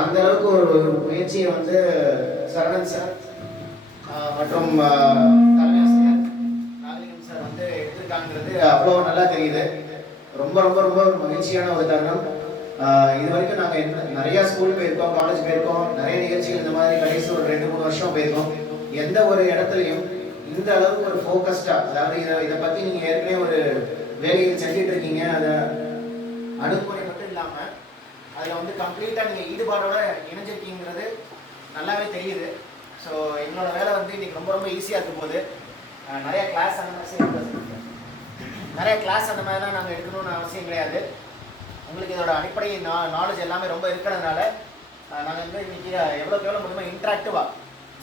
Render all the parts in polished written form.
அந்த அளவுக்கு ஒரு முயற்சியை வந்து சரவணன் சார் மற்றும் தலைமை ஆசிரியர் நாகலிங்கம் சார் வந்து எடுத்திருக்காங்கிறது அவ்வளோ நல்லா தெரியுது. ரொம்ப ரொம்ப ரொம்ப ஒரு மகிழ்ச்சியான ஒரு தருணம். இது வரைக்கும் நாங்கள் நிறையா ஸ்கூல் போயிருக்கோம், காலேஜ் போயிருக்கோம், நிறைய நிகழ்ச்சிகள் இந்த மாதிரி கடைசி ஒரு 2-3 வருஷம் போயிருக்கோம். எந்த ஒரு இடத்துலையும் இந்த அளவுக்கு ஒரு ஃபோக்கஸ்டாக, அதாவது இதை பற்றி நீங்கள் ஏற்கனவே ஒரு வேலையை செஞ்சுட்டு இருக்கீங்க, அதை அணுகுமுறை மட்டும் இல்லாமல் அதில் வந்து கம்ப்ளீட்டாக நீங்கள் ஈடுபாடோட இணைஞ்சிருக்கீங்கிறது நல்லாவே தெரியுது. ஸோ எங்களோட வேலை வந்து இன்றைக்கி ரொம்ப ரொம்ப ஈஸியாக இருக்கும் போது நிறைய கிளாஸ் அந்த மாதிரிலாம் நாங்கள் எடுக்கணும்னு அவசியம் கிடையாது. உங்களுக்கு இதோட அடிப்படை நாலேஜ் எல்லாமே ரொம்ப இருக்கிறதுனால நாங்கள் வந்து இன்றைக்கி எவ்வளோக்கு எவ்வளோ முடியுமோ இன்ட்ராக்டிவாக,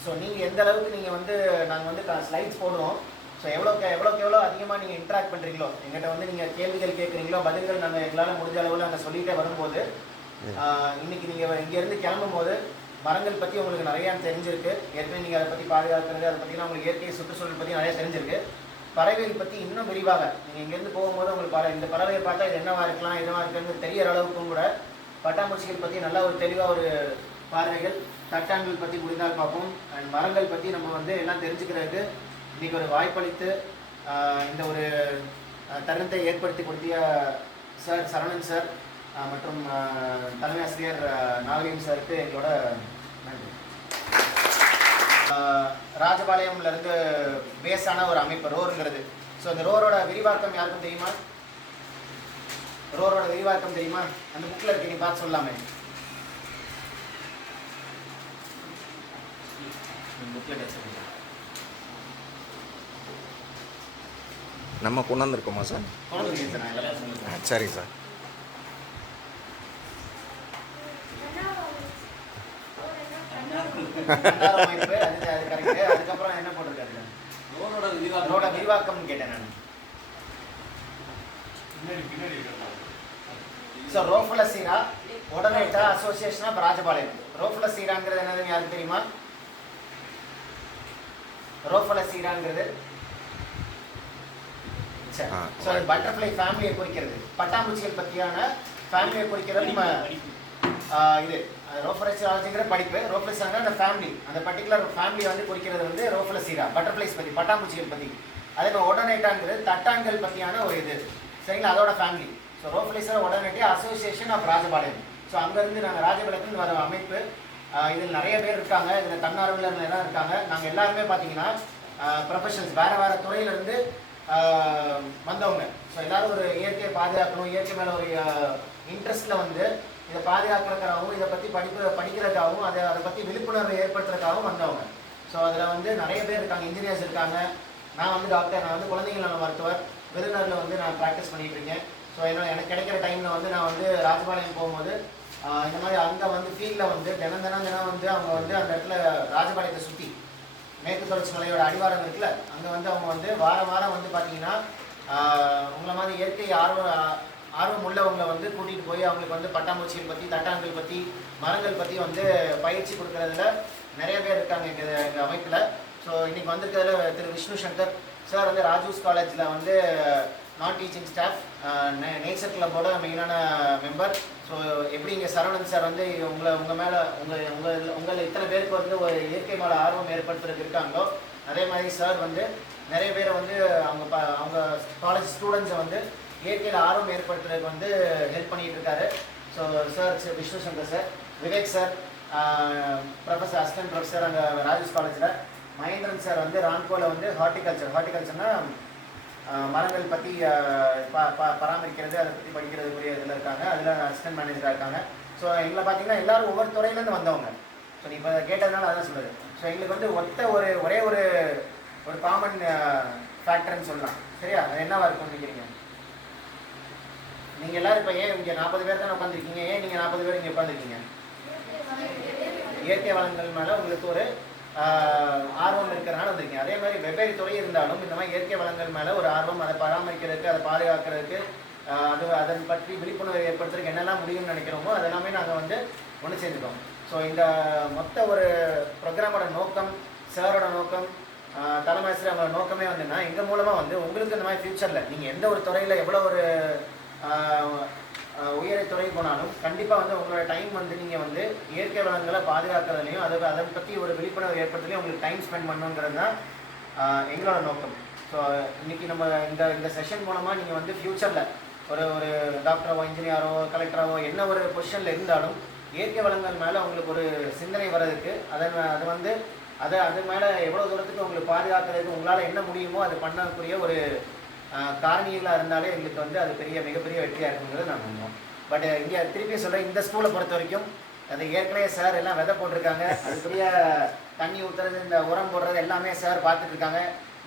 ஸோ நீங்கள் எந்த அளவுக்கு நீங்கள் வந்து நாங்கள் வந்து ஸ்லைட்ஸ் போடுவோம், ஸோ எவ்வளோக்கு எவ்வளோ அதிகமாக நீங்கள் இன்ட்ராக்ட் பண்ணுறீங்களோ, எங்கிட்ட வந்து நீங்கள் கேள்விகள் கேட்குறீங்களோ, பதில்கள் நாங்கள் எங்களால் முடிஞ்ச அளவில் நாங்கள் சொல்லிகிட்டே வரும்போது இன்றைக்கி நீங்கள் இங்கேருந்து கிளம்பும் போது மரங்கள் பற்றி உங்களுக்கு நிறையா தெரிஞ்சிருக்கு. ஏற்கனவே நீங்கள் அதை பற்றி பாதுகாக்கிறது, அதை பற்றினா உங்களுக்கு இயற்கை சுற்றுச்சூழல் பற்றி நிறையா தெரிஞ்சிருக்கு. பறவைகள் பற்றி இன்னும் விரிவாக நீங்கள் இங்கேருந்து போகும்போது உங்களுக்கு இந்த பறவையை பார்த்தா இது என்னவா இருக்கலாம், என்னவா இருக்குன்னு தெரியற அளவுக்கும் கூட பட்டாம்பூச்சிகள் பற்றி நல்லா ஒரு தெளிவாக ஒரு பார்வைகள், தட்டான்கள் பற்றி முடிந்தால் பார்ப்போம். அண்ட் மரங்கள் பற்றி நம்ம வந்து எல்லாம் தெரிஞ்சுக்கிறதுக்கு இன்றைக்கி ஒரு வாய்ப்பளித்து இந்த ஒரு தருணத்தை ஏற்படுத்தி கொடுத்திய சார் சரவணன் சார் மற்றும் தலைமை ஆசிரியர் நாகலிங்கம் சாருக்கு எங்களோட நன்றி. ராஜபாளையம்லேருந்து பேஸான ஒரு அமைப்பு ரோருங்கிறது. ஸோ அந்த ரோரோட விரிவாக்கம் யாருக்கும் தெரியுமா? ரோரோட விரிவாக்கம் தெரியுமா? அந்த புக்கில் இருக்கு, நீ பார்த்து சொல்லாமே. நம்ம கொண்டாந்துருக்கோமா சார்? சரி சார். அதுக்கப்புறம் என்ன போட்டிருக்காரு? ரோட விரிவாக்கம் கேட்டேன் நான். ரோஃபுலசீரா ஒடனேட்டா அசோசியேஷன் ஆஃப் ராஜபாளையம். ரோஃபுலசீராங்கிறது என்னதுன்னு யாருக்கு தெரியுமா? ரோஃபுலசீராங்கிறது பட்டர்ஃப்ளை ஃபேமிலியை குறிக்கிறது. பட்டாம்பூச்சிகள் பற்றியான ஃபேமிலியை குறிக்கிறது. நம்ம இது ரோஃபுலசீராங்கிற படிப்பு. ரோஃபுலசீராங்கிற அந்த ஃபேமிலி, அந்த பர்டிகுலர் ஃபேமிலியை வந்து குறிக்கிறது வந்து ரோஃபுலசீரா, பட்டர்ஃப்ளைஸ் பற்றி, பட்டாம்பூச்சிகள் பற்றி. அதே மாதிரி ஒடனேட்டாங்கிறது தட்டான்கள் பற்றியான ஒரு இது, சரிங்களா, அதோட ஃபேமிலி. ஸோ ரோஃபுலசீரா ஒடனேட்டே அசோசியேஷன் ஆஃப் ராஜபாளையம். ஸோ அங்கேருந்து நாங்கள் ராஜபாளையத்துலேருந்து வர அமைப்பு. இதில் நிறைய பேர் இருக்காங்க, இதில் தன்னார்வலர்கள் எல்லாம் இருக்காங்க. நாங்கள் எல்லாருமே பார்த்தீங்கன்னா ப்ரொஃபஷனல்ஸ், வேறு துறையிலேருந்து வந்தவங்க. ஸோ எல்லோரும் ஒரு இயற்கையை பாதுகாக்கணும், இயற்கை மேலே ஒரு இன்ட்ரெஸ்ட்டில் வந்து இதை பாதுகாக்கிறதுக்காகவும், இதை பற்றி படிக்கிறதுக்காகவும், அதை பற்றி விழிப்புணர்வை ஏற்படுத்துறதுக்காகவும் வந்தவங்க. ஸோ அதில் வந்து நிறைய பேர் இருக்காங்க. இன்ஜினியர்ஸ் இருக்காங்க. நான் வந்து டாக்டர், நான் வந்து குழந்தைகள் நல மருத்துவர், விருதுநகரில் வந்து நான் ப்ராக்டிஸ் பண்ணிகிட்டு இருக்கேன். ஸோ எனக்கு கிடைக்கிற டைமில் வந்து நான் வந்து ராஜபாளையம் போகும்போது இந்த மாதிரி அங்கே வந்து ஃபீல்டில் வந்து தினம் வந்து அவங்க வந்து அந்த இடத்துல ராஜபாளையத்தை சுற்றி மேற்கு தொடர்ச்சி மலையோட அடிவாரம் இருக்குல்ல, அங்கே வந்து அவங்க வந்து வாரம் வந்து பார்த்தீங்கன்னா உங்களை மாதிரி இயற்கை ஆர்வம் உள்ளவங்களை வந்து கூட்டிகிட்டு போய் அவங்களுக்கு வந்து பட்டாம்பூச்சிகள் பற்றி, தட்டான்கள் பற்றி, மரங்கள் பற்றி வந்து பயிற்சி கொடுக்குறதுல நிறைய பேர் இருக்காங்க எங்கள் அமைப்பில். ஸோ இன்றைக்கி வந்திருக்கிறதுல திரு விஷ்ணு சங்கர் சார் வந்து ராஜூஸ் காலேஜில் வந்து நான் டீச்சிங் ஸ்டாஃப், நேச்சர் கிளப்போட மெயினான மெம்பர். ஸோ எப்படி இங்கே சரவணன் சார் வந்து உங்கள் மேலே உங்கள் இத்தனை பேருக்கு வந்து ஒரு இயற்கை மேலே ஆர்வம் ஏற்படுத்துறதுக்கு இருக்காங்களோ, அதே மாதிரி சார் வந்து நிறைய பேரை வந்து அவங்க காலேஜ் ஸ்டூடெண்ட்ஸை வந்து இயற்கையில் ஆர்வம் ஏற்படுத்துறதுக்கு வந்து ஹெல்ப் பண்ணிகிட்டு இருக்காரு. So sir Vishnu Shankar sir, Vivek sir professor, assistant professor அங்கே ராஜூஸ் காலேஜில், மகேந்திரன் சார் வந்து ரான்கோவில் வந்து ஹார்டிகல்ச்சர்னால் மரங்கள் பற்றி பராமரிக்கிறது, அதை பற்றி படிக்கிறதுக்குரிய இதில் இருக்காங்க. அதில் அசிஸ்டன்ட் மேனேஜராக இருக்காங்க. ஸோ எங்களை பார்த்தீங்கன்னா எல்லோரும் ஒவ்வொரு துறையிலேருந்து வந்தவங்க. ஸோ நீ இப்போ கேட்டதுனால அதான் சொல்லுது. ஸோ எங்களுக்கு வந்து ஒரே ஒரு காமன் ஃபேக்டர்னு சொல்லலாம், சரியா? அது என்னவா இருக்கும்னு நினைக்கிறீங்க? நீங்கள் எல்லோரும் இப்போ ஏன் இங்கே 40 பேர் தானே உட்காந்துருக்கீங்க? ஏன் நீங்கள் 40 பேர் இங்கே உட்காந்துருக்கீங்க? இயற்கை வளங்கள் மேலே உங்களுக்கு ஒரு ஆர்வம் இருக்கிறனால வந்திருக்கீங்க. அதே மாதிரி வெவ்வேறு துறை இருந்தாலும் இந்த மாதிரி இயற்கை வளங்கள் மேலே ஒரு ஆர்வம், அதை பராமரிக்கிறதுக்கு, அதை பாதுகாக்கிறதுக்கு, அதன் பற்றி விழிப்புணர்வை ஏற்படுத்துறதுக்கு என்னெல்லாம் முடியும்னு நினைக்கிறோமோ அதெல்லாமே நாங்கள் வந்து ஒன்று சேர்ந்துட்டோம். ஸோ இந்த மொத்த ஒரு ப்ரோக்ராமோட நோக்கம், சாரோட நோக்கம், தலைமை ஆசிரியரோட நோக்கமே வந்துன்னா எங்கள் மூலமாக வந்து உங்களுக்கு இந்த மாதிரி ஃப்யூச்சரில் நீங்கள் எந்த ஒரு துறையில் எவ்வளோ ஒரு உயரத்துறை போனாலும் கண்டிப்பாக வந்து உங்களோட டைம் வந்து நீங்கள் வந்து இயற்கை வளங்களை பாதுகாக்கிறதுலையும் அதை பற்றி ஒரு விழிப்புணர்வு ஏற்படுத்தலையும் உங்களுக்கு டைம் ஸ்பெண்ட் பண்ணணுங்கிறது தான் எங்களோட நோக்கம். ஸோ இன்றைக்கி நம்ம இந்த செஷன் மூலமாக நீங்கள் வந்து ஃப்யூச்சரில் ஒரு டாக்டரோ இன்ஜினியரோ கலெக்டரோ என்ன ஒரு பொசிஷனில் இருந்தாலும் இயற்கை வளங்கள் மேலே உங்களுக்கு ஒரு சிந்தனை வர்றதுக்கு அது வந்து அது மேலே எவ்வளோ தூரத்துக்கு உங்களுக்கு பாதுகாக்கிறதுக்கு உங்களால் என்ன முடியுமோ அது பண்ணக்கூடிய ஒரு காரணிகளாக இருந்தாலே எங்களுக்கு வந்து அது மிகப்பெரிய வெற்றியாக இருக்குங்கிறது நான் நம்புவோம். பட் இங்கே திருப்பி சொல்கிறேன், இந்த ஸ்கூலை பொறுத்த வரைக்கும் அது ஏற்கனவே சார் எல்லாம் விதை போட்டிருக்காங்க, அதுக்குரிய தண்ணி ஊற்றுறது இந்த உரம் போடுறது எல்லாமே சார் பார்த்துட்ருக்காங்க.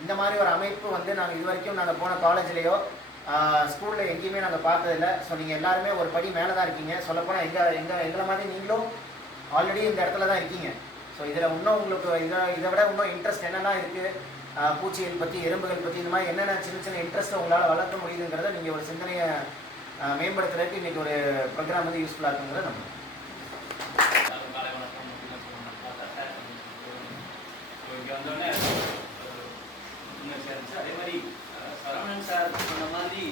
இந்த மாதிரி ஒரு அமைப்பு வந்து நாங்கள் இது வரைக்கும் நாங்கள் போன காலேஜ்லேயோ ஸ்கூலில் எங்கேயுமே நாங்கள் பார்த்ததில்லை. ஸோ நீங்கள் எல்லாருமே ஒரு படி மேலே தான் இருக்கீங்க. சொல்லப்போனால் எங்களை மாதிரி நீங்களும் ஆல்ரெடி இந்த இடத்துல தான் இருக்கீங்க. ஸோ இதில் இன்னும் உங்களுக்கு இதை விட இன்னும் இன்ட்ரெஸ்ட் என்னெல்லாம் இருக்குது, பூச்சிகள் பற்றி எறும்புகள் பற்றி இந்த மாதிரி என்னென்ன சின்ன இன்ட்ரெஸ்ட்டை உங்களால் வளர்க்க முடியுதுங்கிறத நீங்கள் ஒரு சிந்தனையை மேம்படுத்துறதுக்கு இன்றைக்கி ஒரு ப்ரோக்ராம் வந்து யூஸ்ஃபுல்லாக இருக்குங்கிறத நம்ம அதே மாதிரி சரவணன் சார் சொன்ன மாதிரி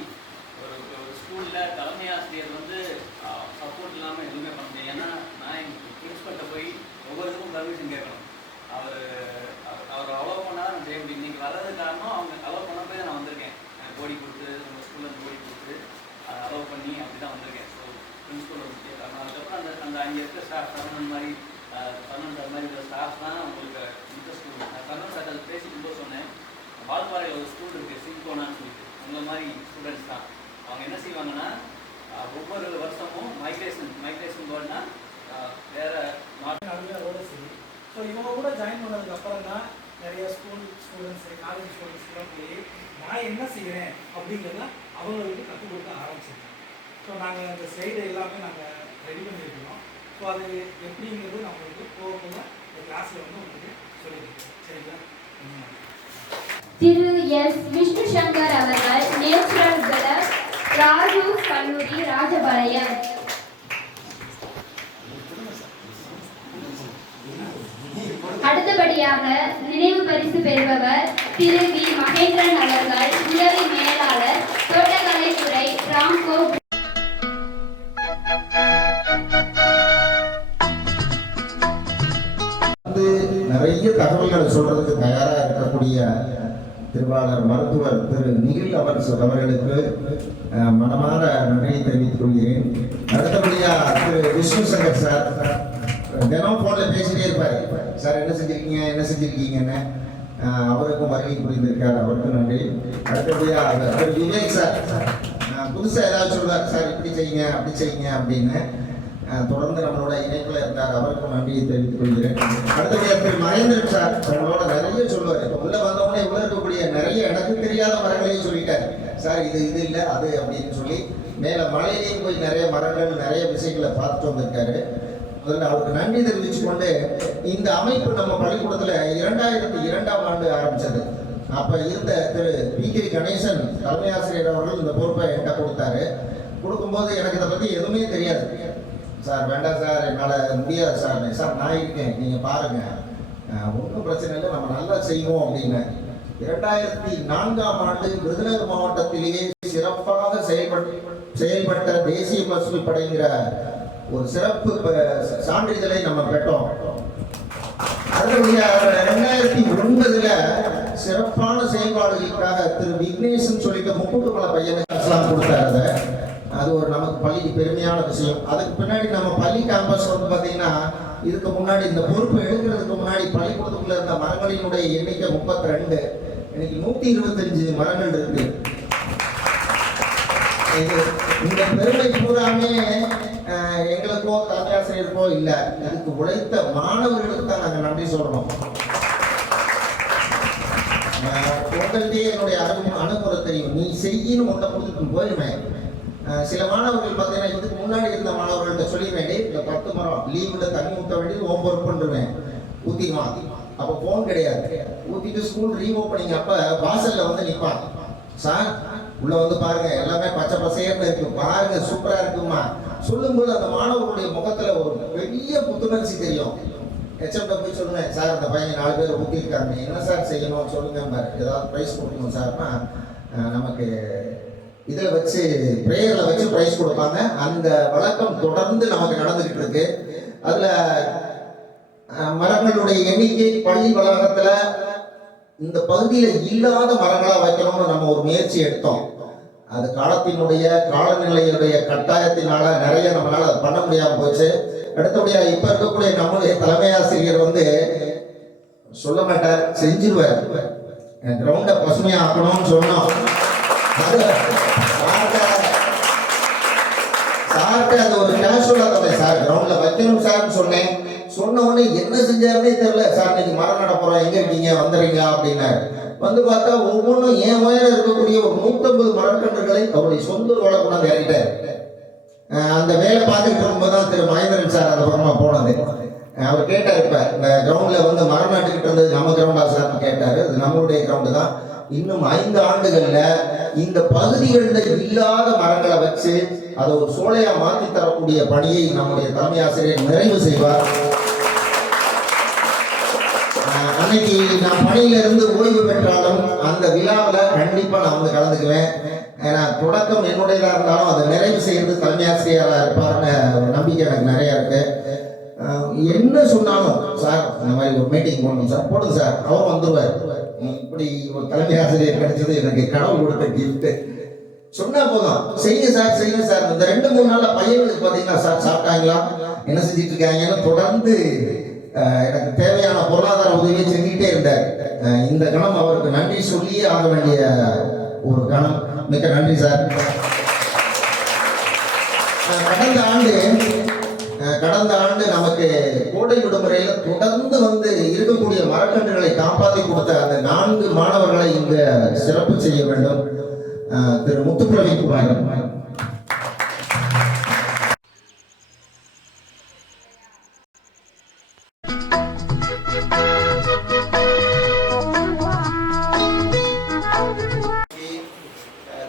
ஒரு ஸ்கூலில் தலைமை ஆசிரியர் வந்து சப்போர்ட் இல்லாமல் எதுவுமே பண்ண முடியும். ஏன்னா நான் எங்கள் பிரின்ஸ்பல்கிட்ட போய் ஒவ்வொருத்துக்கும் பர்மிஷன் கேட்கணும். அவர் அலோவ் பண்ணால் நான் செய்ய முடியும். இன்றைக்கி வர்றது காரணம் அவங்க அலோவ் பண்ண போய் நான் வந்திருக்கேன். கோடி கொடுத்து உங்கள் ஸ்கூலில் கோடி கொடுத்து அலோவ் பண்ணி அப்படி தான் வந்திருக்கேன். ஸோ பிரின்ஸ்பல் முக்கிய காரணம். அதுக்கப்புறம் அந்த அங்கே இருக்க ஸ்டாஃப் சரவணன் மாதிரி சார் மாதிரி இருக்கிற ஸ்டாஃப் தான் உங்களுக்கு இன்ட்ரெஸ்ட் கொடுக்கும். நான் சரவணன் சார் அதை பேசிக்கும் போது சொன்னேன், வால்பாறையில் ஒரு ஸ்கூல் இருக்குது சிங்கோனான்னு சொல்லிட்டு, உங்களை மாதிரி ஸ்டூடெண்ட்ஸ் தான். அவங்க என்ன செய்வாங்கன்னா ஒவ்வொரு வருஷமும் மைக்ரேஷன் போர்டுனா வேறு அதோட சரி. ஸோ இவங்க கூட ஜாயின் பண்ணதுக்கப்புறம் தான் நிறைய ஸ்டூடெண்ட்ஸ் காலேஜ் ஸ்டூடெண்ட்ஸ்லாம் போய் நான் என்ன செய்கிறேன் அப்படிங்கிறத அவங்களுக்கு கற்றுக் கொடுக்க ஆரம்பிச்சிருக்கேன். ஸோ நாங்கள் அந்த ஸ்லைடு எல்லாமே நாங்கள் ரெடி பண்ணியிருக்கிறோம். ஸோ அது எப்படிங்கிறது நான் உங்களுக்கு போக போக இந்த கிளாஸில் வந்து உங்களுக்கு சொல்லியிருக்கேன். சரிங்களா? திரு எஸ் விஷ்ணு சங்கர் அவர்கள் நேச்சுரல் கலர் ராஜு கல்லூரி ராஜபாளையம். அடுத்தபடியாக நினைவு பரிசு பெறுபவர் திரு வி மகேந்திரன் அவர்கள் உதவி மேலாளர் தோட்டக்கலைத்துறை ராம்கோ. நிறைய தகவல்களை சொல்றதுக்கு தயாரா இருக்கக்கூடிய திருவாளர் மருத்துவர் திரு நிகில் அவர்களுக்கு மனமாற நன்றியை தெரிவித்துக் கொள்கிறேன். அடுத்தபடியா திரு விஷ்ணு சங்கர் சார் தினம் போன்ல பேசிட்டே இருப்பாரு, சார் என்ன செஞ்சிருக்கீங்கன்னு. அவருக்கும் வருகை புரிந்திருக்கார், அவருக்கும் நன்றி. அடுத்தபடியா திரு விவேக் சார் புதுசா ஏதாவது சொல்றாரு, சார் இப்படி செய்யுங்க அப்படி செய்யுங்க அப்படின்னு தொடர்ந்து நம்மளோட இணைப்புல இருந்தார், அவருக்கும் நன்றியை தெரிவித்துக் கொள்கிறேன். அடுத்தபடியா திரு மகேந்திரன் சார் நம்மளோட நிறைய சொல்லுவார். இப்போ உள்ள வந்தவொடனே உள்ள இருக்கக்கூடிய நிறைய எனக்கு தெரியாத மரங்களையும் சொல்லிட்டாரு, சார் இது இல்லை அது அப்படின்னு சொல்லி மேல மலையிலையும் போய் நிறைய மரங்கள் நிறைய விஷயங்களை பார்த்துட்டு வந்திருக்காரு. முதல்ல அவருக்கு நன்றி தெரிவிச்சு கொண்டு, இந்த அமைப்பு நம்ம பள்ளிக்கூடத்துல 2002ஆம் ஆண்டு ஆரம்பிச்சது. அப்ப இருந்த திரு பி.கே. கணேசன் தலைமை ஆசிரியர் அவர்கள் இந்த பொறுப்பை என்கிட்ட கொடுத்தாரு. கொடுக்கும்போது எனக்கு இதை பத்தி எதுவுமே தெரியாது. சார் வேண்டாம் சார், என்னால் முடியாது சார் நான் இருக்கேன், நீங்கள் பாருங்க, ஒன்றும் பிரச்சனை இல்லை, நம்ம நல்லா செய்வோம் அப்படின்னு. 2004ஆம் ஆண்டு விருதுநகர் மாவட்டத்திலேயே சிறப்பாக செயல்பட்ட தேசிய பசுமை படைங்கிற ஒரு சிறப்பு சான்றிதழை நம்ம பெற்றோம். அதனுடைய 2009 சிறப்பான செயல்பாடுகளுக்காக திரு விக்னேஷன் சொல்லிட்டு முக்கூட்டுமலை பையனுக்கு கொடுத்தாரு. அது ஒரு நமக்கு பள்ளிக்கு பெருமையான விஷயம். அதுக்கு பின்னாடி நம்ம பள்ளி கேம்பஸ் வந்து பார்த்தீங்கன்னா, இதுக்கு முன்னாடி இந்த பொறுப்பு எடுக்கிறதுக்கு முன்னாடி பள்ளிக்கூடத்துக்குள்ள இருந்த மரங்களினுடைய எண்ணிக்கை 32, இன்னைக்கு 125 மரங்கள் இருக்கு. இந்த பெருமை பூராமே எங்களுக்கோ தலைமை ஆசிரியருக்கோ இல்லை, இதுக்கு உழைத்த மாணவர்களுக்கு தான் நாங்கள் நன்றி சொல்லணும். உங்கள்கிட்டயே என்னுடைய அனுபவம் தெரியும், நீ செய்யணும் ஒன்றை கொடுத்துட்டு போயிருவேன். சில மாணவர்கள் பார்த்தீங்கன்னா, இதுக்கு முன்னாடி இருந்த மாணவர்கள்ட்ட சொல்லிடுவேன், இந்த 10 மரம் லீவில் தண்ணி ஊற்ற வேண்டியது ஹோம் ஒர்க் பண்ணுவேன், ஊற்றிக்குவான். அப்போ ஃபோன் கிடையாது. ஊற்றிட்டு ஸ்கூல் ரீஓப்பனிங் அப்போ வாசலில் வந்து நிற்பான், சார் உள்ள வந்து பாருங்க எல்லாமே பச்சை பசையர்னு இருக்கு, பாருங்க சூப்பரா இருக்குமா சொல்லும்போது அந்த மாணவர்களுடைய முகத்துல ஒரு பெரிய புத்துணர்ச்சி தெரியும். ஹெச்எம்கிட்ட போய் சொல்லுவேன், சார் அந்த பையனை 4 பேர் ஊற்றிருக்காங்க, என்ன சார் செய்யணும் சொல்லுங்க, ஏதாவது ப்ரைஸ் கொடுக்கணும் சார்னா நமக்கு இதில் வச்சு ப்ரேயரில் வச்சு ப்ரைஸ் கொடுப்பாங்க. அந்த வழக்கம் தொடர்ந்து நமக்கு நடந்துக்கிட்டு இருக்கு. அதில் மரங்களுடைய எண்ணிக்கை பள்ளி வளாகத்தில் இந்த பகுதியில் இல்லாத மரங்களாக வைக்கணும்னு நம்ம ஒரு முயற்சி எடுத்தோம். அது காலநிலையுடைய கட்டாயத்தினால நிறைய நம்மளால அதை பண்ண முடியாமல் போச்சு. அடுத்தபடியாக இப்போ இருக்கக்கூடிய நம்முடைய தலைமை ஆசிரியர் சொல்ல மாட்டார், செஞ்சிருவார். கிரவுண்டை பசுமையாக ஆக்கணும்னு சொன்னோம். சார்கிட்ட அது ஒரு கேஷுவலாக சொன்னேன், சார் கிரவுண்டில் வைக்கணும் சார்னு சொன்னேன். சொன்ன உடனே என்ன செஞ்சாருன்னே தெரியல. சார் இன்னைக்கு மரம் நட போகிறோம், எங்கே இருக்கீங்க, வந்துடுறீங்களா அப்படின்னாரு. பார்த்தா ஒவ்வொன்றும் என் உயரம் இருக்கக்கூடிய ஒரு 150 மரக்கன்றுகளை அவருடைய சொந்த ரோலை கொண்டாந்து இறங்கிட்டார். அந்த வேலை பார்த்துட்டு இருக்கும்போது தான் திரு மகேந்திரன் சார் அந்த பக்கமாக போனது. அவர் கேட்டார், இப்போ இந்த கிரவுண்டில் மரம் நட்டுக்கிட்டு இருந்தது நம்ம கிரவுண்டா சார்னு கேட்டார். அது நம்மளுடைய கிரவுண்டு தான். இன்னும் 5 ஆண்டுகளில் இந்த பகுதிகளில் இல்லாத மரங்களை வச்சு அதை ஒரு சோலையாக மாற்றி தரக்கூடிய பணியை நம்முடைய தலைமை ஆசிரியர் நிறைவு செய்வார். அன்னைக்கு நான் பணியிலிருந்து ஓய்வு பெற்றாலும் அந்த விழாவில் கண்டிப்பாக நான் கலந்துக்குவேன். ஏன்னா தொடக்கம் என்னுடையதாக இருந்தாலும் அதை நிறைவு செய்கிறது தலைமை ஆசிரியராக இருப்பார்னு நம்பிக்கை எனக்கு நிறையா இருக்கு. என்ன சொன்னாலும் சார் இந்த மாதிரி ஒரு மீட்டிங் போடணும் சார், போடுங்க சார், அவர் வந்துடுவார். இப்படி ஒரு தலைமை ஆசிரியர் கிடைச்சது எனக்கு கடவுள் கொடுத்த கிஃப்ட். சொன்னா போதும், செய்யுங்க சார் செய்யுங்க சார். இந்த 2-3 நாள்ல பையனுக்கு பார்த்தீங்கன்னா சார் சாப்பிட்டாங்களா, என்ன செஞ்சுட்டு இருக்காங்கன்னு தொடர்ந்து எனக்கு தேவையான பொருளாதார உதவியை செஞ்சுக்கிட்டே இருந்தார். இந்த கணம் அவருக்கு நன்றி சொல்லியே ஆக வேண்டிய ஒரு கணம். மிக்க நன்றி சார். கடந்த ஆண்டு நமக்கு கோடை விடுமுறையில் தொடர்ந்து இருக்கக்கூடிய மரக்கன்றுகளை காப்பாற்றி கொடுத்த அந்த 4 மாணவர்களை இங்கு சிறப்பு செய்ய வேண்டும். திரு முத்துப்பிரவிக்குமார்.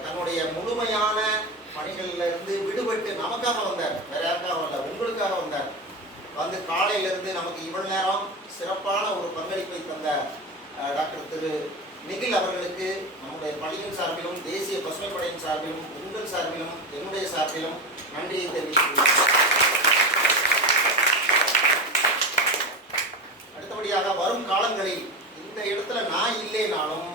தன்னுடைய முழுமையான பணிகளிலிருந்து விடுபட்டு நமக்காக வந்தார், வேற யாருக்காக வரல, உங்களுக்காக வந்தார். காலையிலிருந்து நமக்கு இவ்வளவு நேரம் சிறப்பான ஒரு பங்களிப்பை தந்த டாக்டர் திரு நிகில் அவர்களுக்கு நம்முடைய பள்ளியின் சார்பிலும் தேசிய பசுமை படையின் சார்பிலும் உங்கள் சார்பிலும் என்னுடைய சார்பிலும் நன்றியை தெரிவித்துள்ளேன். அடுத்தபடியாக வரும் காலங்களில் இந்த இடத்துல நான் இல்லைனாலும்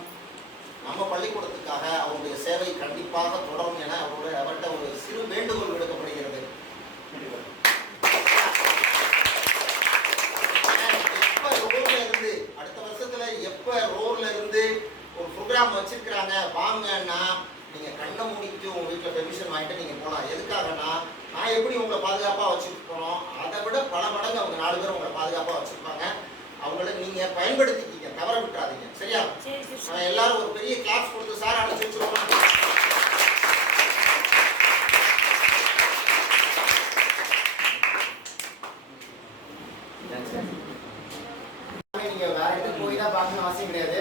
நம்ம பள்ளிக்கூடத்துக்காக அவருடைய சேவை கண்டிப்பாக தொடரும் என அவர்கிட்ட ஒரு சிறு வேண்டுகோள் விடுக்கப்படுகிறது. அடுத்த வருஷத்துல எப்ப ரோட்ல இருந்து ஒரு ப்ரோக்ராம் வச்சிருக்கிறாங்க வாங்கன்னா நீங்க கண்ணை மூடிட்டு உங்க வீட்டுல பெர்மிஷன் வாங்கிட்டு நீங்க போலாம். எதுக்காகனா நான் எப்படி உங்களை பாதுகாப்பா வச்சுட்டு போனோம், அதை விட பல மடங்கு அவங்க 4 பேர் உங்களை பாதுகாப்பா வச்சிருப்பாங்க. அவங்கள நீங்க பயன்படுத்திக்கிங்க, தவற விட்டுறாதீங்க. சரியா? எல்லாரும் ஒரு பெரிய கிளாஸ் கொடுத்து சார் அனுப்பிச்சு வச்சிருவோம். நீங்க வேற இடத்துக்கு போய் தான் பார்க்கணும் அவசியம் கிடையாது.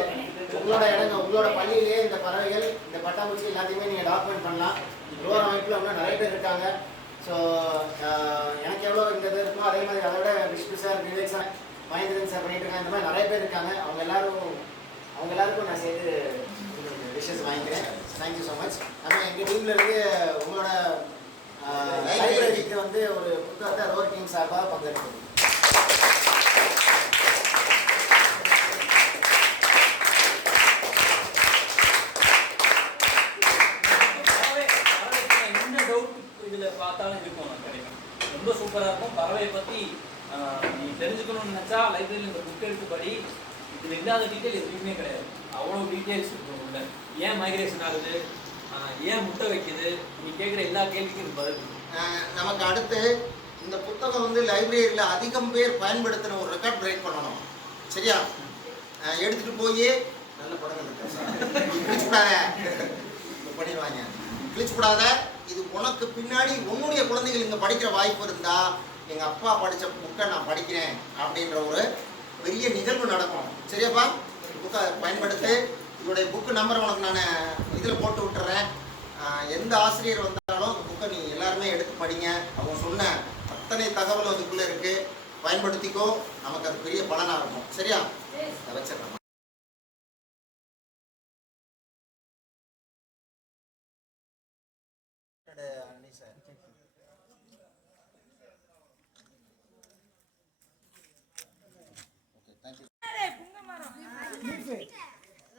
உங்களோட இடங்க உங்களோட பள்ளியிலேயே இந்த பறவைகள் இந்த பட்டாம்பூச்சி எல்லாத்தையுமே நீங்க டாக்குமெண்ட் பண்ணலாம். லோர் அமைப்பில் இன்னும் நிறைய பேர் இருக்காங்க. ஸோ எனக்கு எவ்வளோ இந்த இது இருக்கோ அதே மாதிரி அதை விட Vishnu sir, Vivek sir, Mahendran sir பண்ணிட்டு இருக்காங்க. இந்த மாதிரி நிறைய பேர் இருக்காங்க. அவங்க எல்லாருக்கும் நான் சேர்த்து விஷஸ் வாங்கிக்கிறேன். Thank you so much. நம்ம எங்கள் டீம்ல இருந்து உங்களோட லைப்ரரிக்கு ஒரு புத்தகத்தை ரோர் டீம் சார்பாக பங்கெடுக்கணும். பார்த்தாலும் இருக்கும், கிடைக்கும். ரொம்ப சூப்பராக இருக்கும். பறவையை பற்றி நீ தெரிஞ்சுக்கணும்னு நினச்சா லைப்ரரியில் இந்த புக் எடுத்து படி. இதில் இல்லாத டீட்டெயில் எதுவுமே கிடையாது. அவ்வளோ டீட்டெயில்ஸ் இருக்கும் உள்ள. ஏன் மைக்ரேஷன் ஆகுது, ஏன் முட்டை வைக்குது, நீ கேட்குற எல்லா கேள்விக்கும் இது பதில். நமக்கு அடுத்து இந்த புத்தகம் லைப்ரரியில் அதிகம் பேர் பயன்படுத்தின ஒரு ரெக்கார்ட் பிரேக் பண்ணணும். சரியா? எடுத்துகிட்டு போய் நல்ல படங்கள் பண்ணிடுவாங்க. கிழிச்சு கூடாத. இது உனக்கு பின்னாடி உன்னுடைய குழந்தைகள் இங்கே படிக்கிற வாய்ப்பு இருந்தால் எங்கள் அப்பா படித்த புக்கை நான் படிக்கிறேன் அப்படின்ற ஒரு பெரிய நிகழ்வு நடக்கும். சரியாப்பா? புக்கை பயன்படுத்து. இதோடைய புக்கு நம்பர் உனக்கு நான் இதில் போட்டு விட்டுறேன். எந்த ஆசிரியர் வந்தாலும் புக்கை நீ எல்லாருமே எடுத்து படிங்க. அவங்க சொன்ன அத்தனை தகவல் அதுக்குள்ளே இருக்குது. பயன்படுத்திக்கோ. நமக்கு அது பெரிய பலனாக இருக்கும். சரியா? அதை வச்சிடறேன்.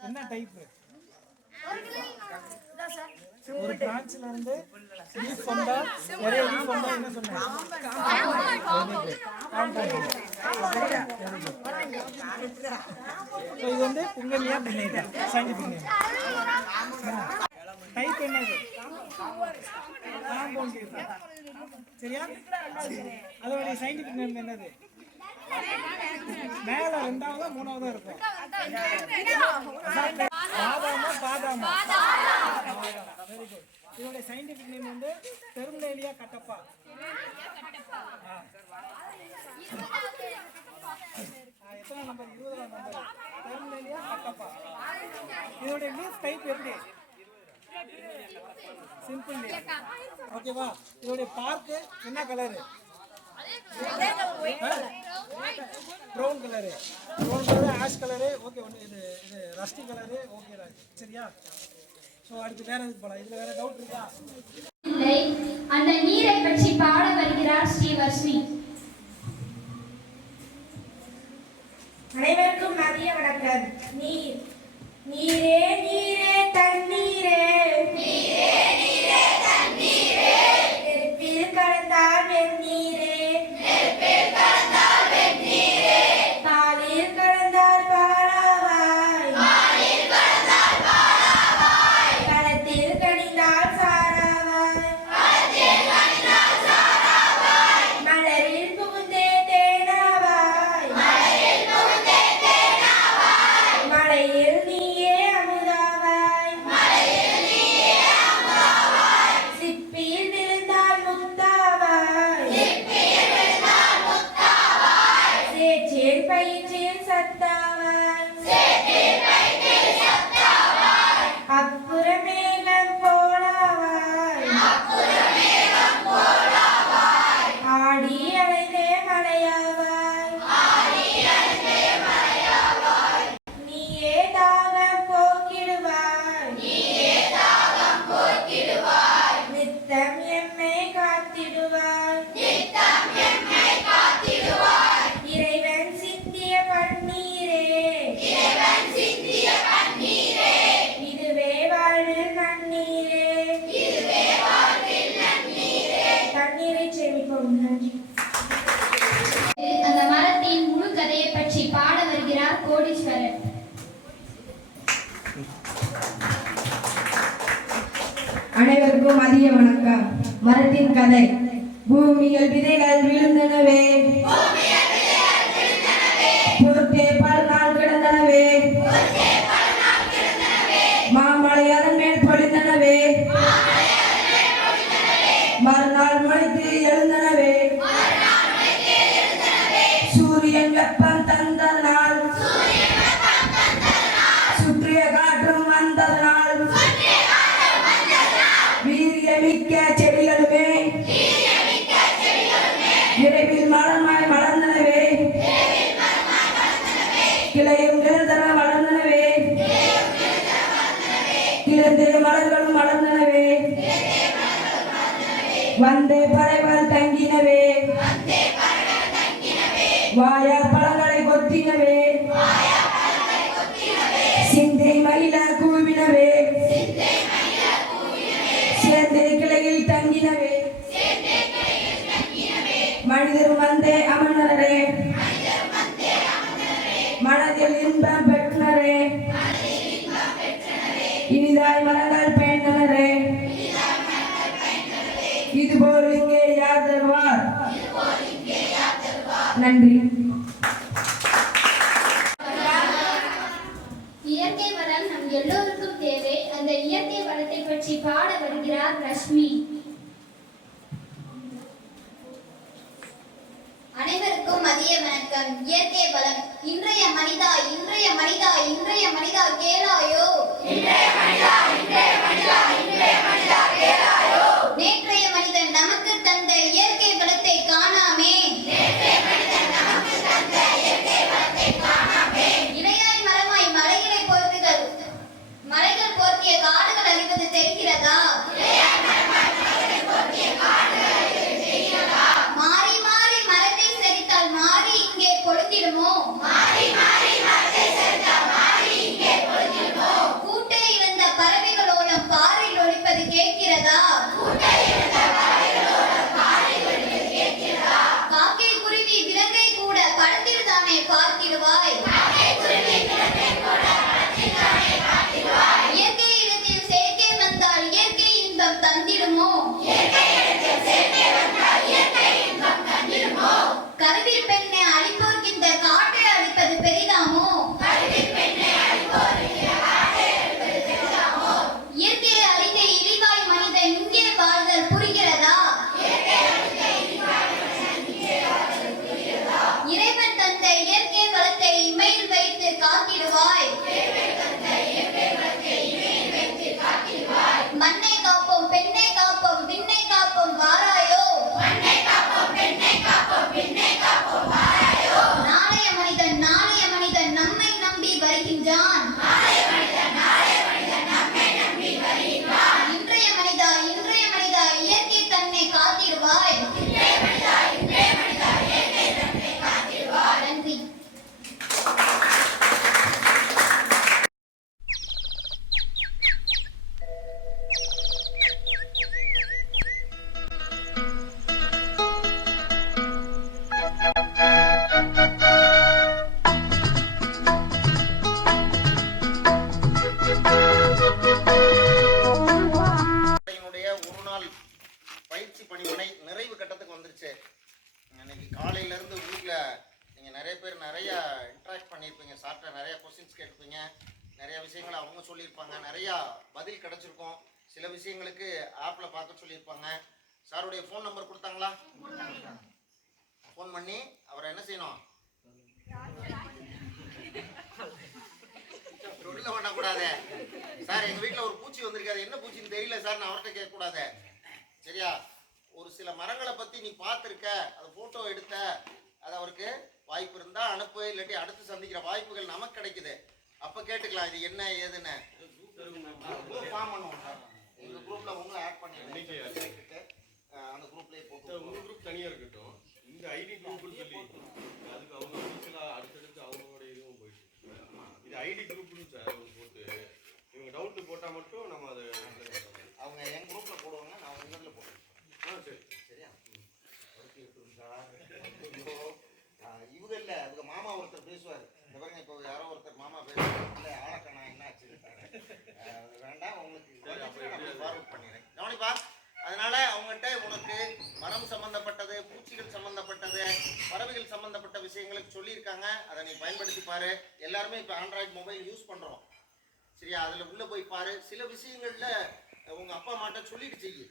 என்ன டைப்? ஒரு பிரான்ச்ல இருந்து லீஃப் வந்தா நிறைய லீஃப் வந்தா என்ன சொன்னேன்? இது வந்து புங்கலியா பின்னேட்டா சயின்டிஃபிக் நேம். டைப் என்னது? Compound leaf. சரியா? அதோட சயின்டிஃபிக் நேம் என்னது? மேல ரெண்டாவதா மூணாவதா இருக்கும். பாதாமா. Very good. இதோட சயின்டிஃபிக் நேம் வந்து டெர்மினேலியா கட்டப்பா. எத்தனை நம்பர்? 20ஆம் நம்பர். டெர்மினேலியா கட்டப்பா. இதோட லீஃப் டைப் எப்படி? Simple leaf. ஓகேவா? இதோட பார்க் என்ன colour? Brown colour, ash colour. Okay, ஒன்று இது ரஸ்டி கலரு. ஓகே சரியா? ஸோ அடுத்து வேற எதுக்கு போகலாம்? இதில் வேற டவுட் இருக்கா? இல்லை. அந்த நீரை பற்றி பாட வருகிறார் ஸ்ரீவர்ஷினி. அனைவருக்கும் மதிய வணக்கம். நீர் நீரே நீரே தண்ணீரே, நீரே நீரே தண்ணீரே, நெருப்பில் கலந்தால் வெந்நீரே, நெருப்பில் கலந்தால் வெந்நீரே, பாலில் கலந்தால் பாலாவாய், பாலில் கலந்தால் பாலாவாய், களத்தில் கனிந்தால் சாராவாய், களத்தில் கனிந்தால் சாராவாய், மலரில் புகுந்தே தேனாவாய், மலரில் புகுந்தே தேனாவாய், மலையில் நீயே அமுதாவாய், மலையில் நீயே அமுதாவாய், சிப்பியில் விழுந்தால் முத்தாவாய், சிப்பியில் விழுந்தால் முத்தாவாய், சேற்றில் பயிற்றில் சத்தாவாய், சேற்றில் பயிற்றில் சத்தாவாய், அப்புறமேகம் போலாவாய், அப்புறமேகம் போலாவாய், ஆடி அலைந்தே மலையாவாய், ஆடி அலைந்தே மலையாவாய், நீயே தாகம் போக்கிடுவாய், நீயே தாகம் போக்கிடுவாய், நித்தம் எம்மை காத்திடுவாய், நித்தம் எம்மை காத்திடுவாய், இறைவன் சிந்திய பன்னீரே, இறைவன் சிந்திய பன்னீரே, இதுவே வாழ்வில் நன்னீரே, இதுவே வாழ்வில் நன்னீரே. தண்ணீரை சேமிப்போம். நன்றி. அந்த மரத்தின் முழு கதையை பற்றி பாட வருகிறார் கோடீஸ்வரன். அனைவருக்கும் மதிய வணக்கம். மரத்தின் கதை. பூமியில் விதைகள் விழுந்தனவே, பொறுத்தே பல நாள் கிடந்தனவே, மாமழை அதன் மேல் பொழிந்தனவே, மறுநாள் முளைத்து எழுந்தனவே, சூரியன் வெப்பம் தந்ததனால், சுற்றிய காற்றும் வந்ததனால், வீரியமிக்க செடிகளுமே விரைவில் மலர்மாய் மலர்ந்தனவே, கிளையும் கிளர்ந்தன வளர்ந்தனவே, கிளர்ந்தே மலர்களும் வளர்ந்தனவே, வந்தே பறவைகள் தங்கினவே, வாயால் பழங்களை கொத்தினவே, சிந்தை மயில கூவினவே, சேர்ந்தே கிளையில் தங்கினவே, மனிதரும் வந்தே அமர்ந்தனரே, மனதில் இன்பம் பெற்றனரே, இனிதாய் மரங்கள் பெய்ந்தனரே, இதுபோல் இங்கே யார் தருவார்? நன்றி. இயற்கை வளம் நம் எல்லோருக்கும் தேவை. அந்த இயற்கை வளத்தை பற்றி பாட வருகிறார் ரஷ்மி. அனைவருக்கும் மதிய வணக்கம். இயற்கை வளம். இன்றைய மனிதா இன்றைய மனிதா இன்றைய மனிதா கேளாயோ, இன்றைய மனிதா இன்றைய மனிதா இன்றைய மனிதா கேளாயோ, நேற்றைய மனிதன் நமக்கு தந்த இயற்கை வளத்தை காணாமே, நேற்றைய மனிதன் நமக்கு தந்த இயற்கை வளத்தை காணாமே, இலையாய் மரமாய் மலைகளை போர்த்துகள் மலைகள் போர்த்திய காடுகள் அழிவது தெரிகிறதா, இலையாய் மரமாய் மலைகள் போர்த்திய காடுகள் அழிவது தெரிகிறதா, மாறி மாறி மரத்தை சரித்தால் மாறி இங்கே பொழுதிடுமோ, மாறி மாறி மரத்தை சரித்தால் மாறி இங்கே பொழுதிடுமோ, நிறையா பதில் கிடச்சிருக்கோம். சில விஷயங்களுக்கு ஆப்பில் பார்க்க சொல்லியிருப்பாங்க. சாருடைய ஃபோன் நம்பர் கொடுத்தாங்களா? ஃபோன் பண்ணி அவரை என்ன செய்யணும்? சொல்ல பண்ணக்கூடாது. சார் எங்கள் வீட்டில் ஒரு பூச்சி வந்திருக்காது, என்ன பூச்சின்னு தெரியல சார், நான் அவர்கிட்ட கேட்கக்கூடாது. சரியா? ஒரு சில மரங்களை பற்றி நீ பார்த்துருக்க, அதை ஃபோட்டோ எடுத்த, அது அவருக்கு வாய்ப்பு இருந்தால் அனுப்பு, இல்லாட்டி அடுத்து சந்திக்கிற வாய்ப்புகள் நமக்கு கிடைக்குது, அப்போ கேட்டுக்கலாம் இது என்ன ஏதுன்னு. குரூப் ஃபார்ம் பண்ணுவோம் சார். எங்கள் குரூப்பில் உங்களை ஆட் பண்ணிட்டு அந்த குரூப்லேயே போட்டு உங்கள் குரூப் தனியாக இருக்கட்டும், இந்த ஐடி குரூப்னு சொல்லி அதுக்கு அவங்க அஃபீஷியலாக அடுத்தடுத்து அவங்களோட இதுவும் போயிட்டு இது ஐடி குரூப்னு சார் அவங்க போட்டு இவங்க டவுட்டு போட்டால் மட்டும் நம்ம அதை அவங்க என் குரூப்பில் போடுவாங்க, நான் உங்களில் போடுவேன். சரி சரியா? இவங்க இல்லை, இவங்க மாமா ஒருத்தர் பேசுவார். இந்த பாருங்க, இப்போ யாரோ ஒருத்தர் மாமா பேசுவார், இல்லை ஆளக்கண்ணா என்ன ஆச்சுட்டாரு, வேண்டாம் உங்களுக்கு ஃபார்வர்ட் பண்ணிடுறேன். கவனிப்பா. அதனால அவங்ககிட்ட உனக்கு மரம் சம்பந்தப்பட்டது, பூச்சிகள் சம்பந்தப்பட்டது, பறவைகள் சம்பந்தப்பட்ட விஷயங்களுக்கு சொல்லியிருக்காங்க. அதை நீ பயன்படுத்தி பாரு. எல்லாருமே இப்போ ஆண்ட்ராய்டு மொபைல் யூஸ் பண்ணுறோம். சரியா? அதில் உள்ளே போய் பாரு. சில விஷயங்களில் உங்கள் அப்பா அம்மாட்ட சொல்லிட்டு செய்யு.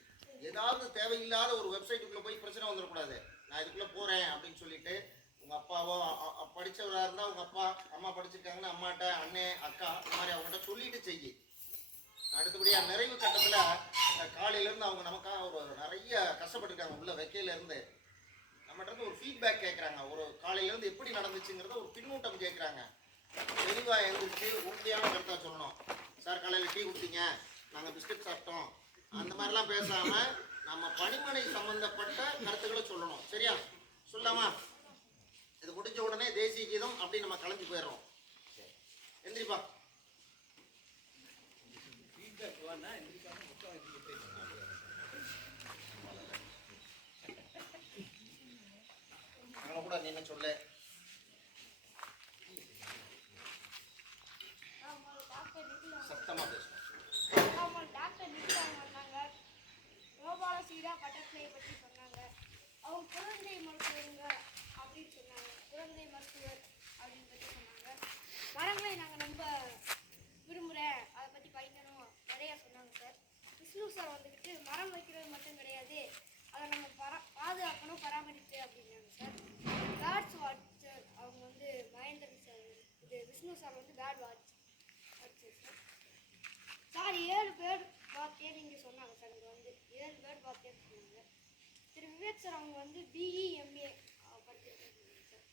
ஏதாவது தேவையில்லாத ஒரு வெப்சைட்டுக்குள்ளே போய் பிரச்சனை வந்துடக்கூடாது. நான் இதுக்குள்ளே போகிறேன் அப்படின்னு சொல்லிட்டு உங்கள் அப்பாவோ படித்தவராக இருந்தால் உங்கள் அப்பா அம்மா படிச்சிருக்காங்கன்னா அம்மாட்ட, அண்ணே, அக்கா, இந்த மாதிரி அவங்ககிட்ட சொல்லிட்டு செய்யு. அடுத்தபடியாக நிறைவு கட்டத்தில் காலையிலேருந்து அவங்க நமக்காக ஒரு நிறைய கஷ்டப்பட்டுருக்காங்க. உள்ள வைக்கையிலேருந்து நம்மகிட்ட ஒரு ஃபீட்பேக் கேட்குறாங்க. ஒரு காலையிலேருந்து எப்படி நடந்துச்சுங்கிறத ஒரு பின்னூட்டம் கேட்குறாங்க. தெளிவாக எழுந்திரிச்சு உறுதியான கருத்தாக சொல்லணும். சார் காலையில் டீ கொடுத்தீங்க, நாங்கள் பிஸ்கட் சாப்பிட்டோம், அந்த மாதிரிலாம் பேசாமல் நம்ம பணிமனை சம்மந்தப்பட்ட கருத்துக்களை சொல்லணும். சரியா? சொல்லாமா? இது முடிஞ்ச உடனே தேசிய கீதம் அப்படி நம்ம கலைஞ்சு போயிடுறோம். எந்திரிப்பா. நாங்கள் கூட என்ன சொல்ல சத்தமாக பேசணும். டாக்டர் நிற்கிறாங்க வந்தாங்க. கோபால சீரா பட்டர்ஃப்ளை பற்றி சொன்னாங்க. அவங்க குழந்தை மருத்துவங்க அப்படின்னு சொன்னாங்க. குழந்தை மருத்துவர் அப்படின்னு பற்றி சொன்னாங்க. மரங்களை நாங்கள் ரொம்ப விரும்புகிறேன், அதை பற்றி படிக்கணும் நிறையா சொன்னாங்க சார். விஷ்ணு சார் வந்துக்கிட்டு மரம் வைக்கிறது மட்டும் கிடையாது, அதை நம்ம பாதுகாக்கணும், பராமரிப்பு அப்படின்னாங்க சார். பேர்ட்ஸ் வாட்சர் அவங்க வந்து மகேந்திரன் சார், இது விஷ்ணு சார் வந்து bird watcher sir. Sir 7 bird வாத்தியர் இங்கே சொன்னாங்க சார். இங்கே வந்து 7 பேர்ட் வாத்தியர் சொன்னாங்க. திரு விவேக் சார் அவங்க வந்து BE.MA படிச்சிருக்காங்க சார்.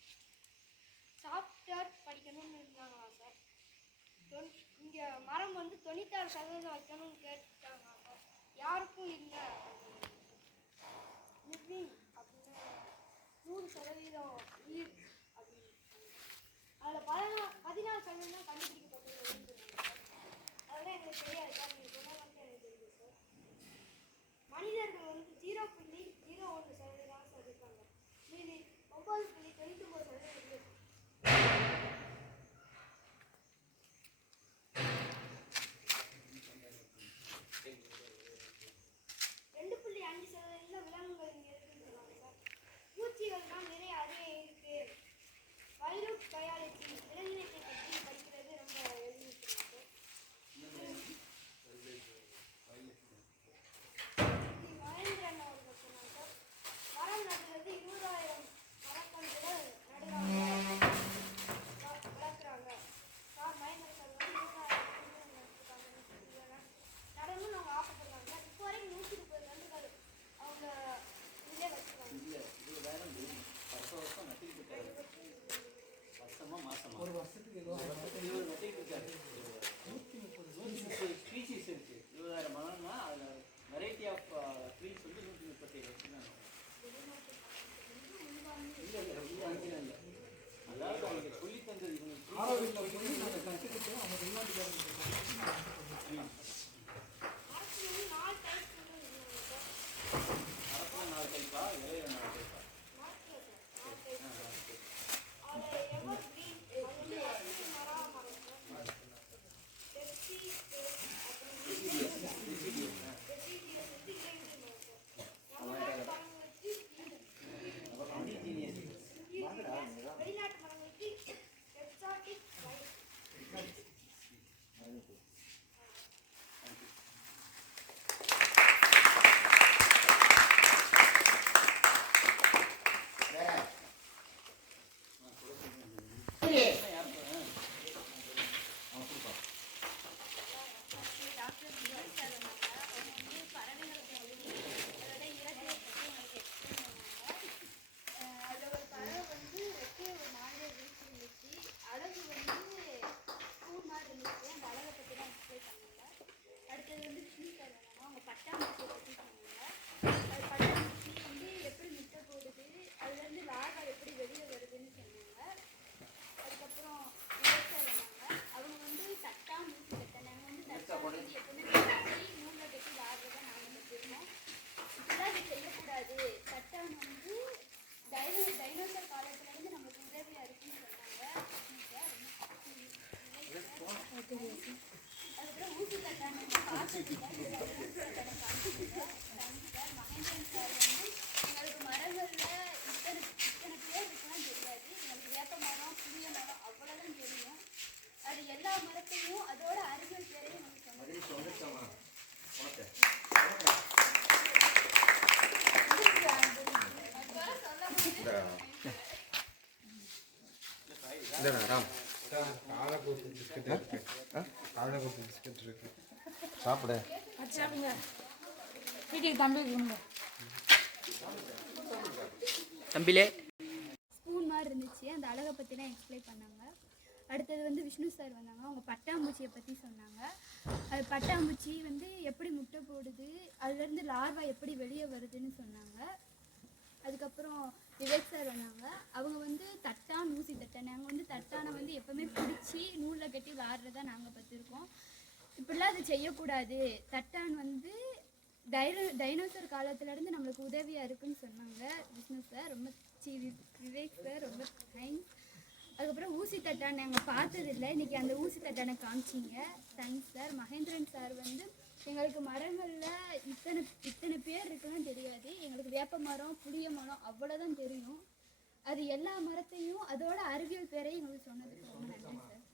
சாஃப்ட்வேர் படிக்கணும்னு இருந்தாங்களா சார். இங்கே மரம் வந்து 96% வைக்கணும்னு கேட்டாங்க சார். யாருக்கும் இல்லை லிவிங் அப்படின்னு 100% உயிர் அப்படின்னு. அதில் 14% கண்டுபிடிக்கப்பட்டது சார். அதெல்லாம் எங்களுக்கு தெரியாது சார். நீங்கள் சொன்ன மட்டும் எனக்கு தெரியுது சார். மனிதர்கள் வந்து 0.01% சார் இருக்காங்க. மீதி 9.99% இருக்குது. 2.5% விலங்குகள் இங்கே இருக்குன்னு சொல்லுவாங்க சார். பூச்சிகள்லாம் நிறைய அதிகம் இருக்கு. வைரூட் பயாலஜி விலங்கினத்தை பற்றி படிக்கிறது ரொம்ப எழுதிருக்காங்க சார். மகேந்திரன் அவர்கள் சொன்னாங்க சார். மரம் நடுறது 20,000 மரக்கன்றுகள் நடுறாங்க. எங்களுக்கு மரங்கள்ல இத்தனை பேர் இருக்குன்னு தெரியாது. எங்களுக்கு வேப்ப மரம், புளிய மரம் அவ்வளோதான் தெரியும். அது எல்லா மரத்தையும் அதோட அறிவியல் பேரையும் எங்களுக்கு சொன்னது. ராம் சாப்பிடு. தம்பிலே ஸ்பூன் மாதிரி இருந்துச்சு. அந்த அழகை பற்றிலாம் எக்ஸ்பிளைன் பண்ணாங்க. அடுத்தது வந்து விஷ்ணு சார் வந்தாங்க. அவங்க பட்டாம்பூச்சியை பற்றி சொன்னாங்க. அது பட்டாம்பூச்சி வந்து எப்படி முட்டை போடுது, அதுலேருந்து லார்வா எப்படி வெளியே வருதுன்னு சொன்னாங்க. அதுக்கப்புறம் விவேக் சார் வந்தாங்க. அவங்க வந்து தட்டான், ஊசி தட்டான். நாங்கள் வந்து தட்டானை வந்து எப்போவுமே பிடிச்சி நூலில் கட்டி விளாட்றதா நாங்கள் பார்த்துருக்கோம். இப்படிலாம் அதை செய்யக்கூடாது. தட்டான் வந்து டைனோசர் காலத்துலேருந்து நம்மளுக்கு உதவியாக இருக்குன்னு சொன்னாங்க விஷ்ணு சார். ரொம்ப விவேக் சார் ரொம்ப தேங்க்ஸ். அதுக்கப்புறம் ஊசி தட்டான் நாங்கள் பார்த்ததில்லை. இன்றைக்கி அந்த ஊசி தட்டானை காமிச்சிங்க. Thanks sir. மகேந்திரன் சார் வந்து எங்களுக்கு மரங்களில் இத்தனை பேர் இருக்குன்னு தெரியாது. எங்களுக்கு வேப்ப மரம், புளிய மரம் அவ்வளோதான் தெரியும். அது எல்லா மரத்தையும் அதோட அறிவியல் பேரையும் எங்களுக்கு சொன்னதுக்கு ரொம்ப நன்றி சார்.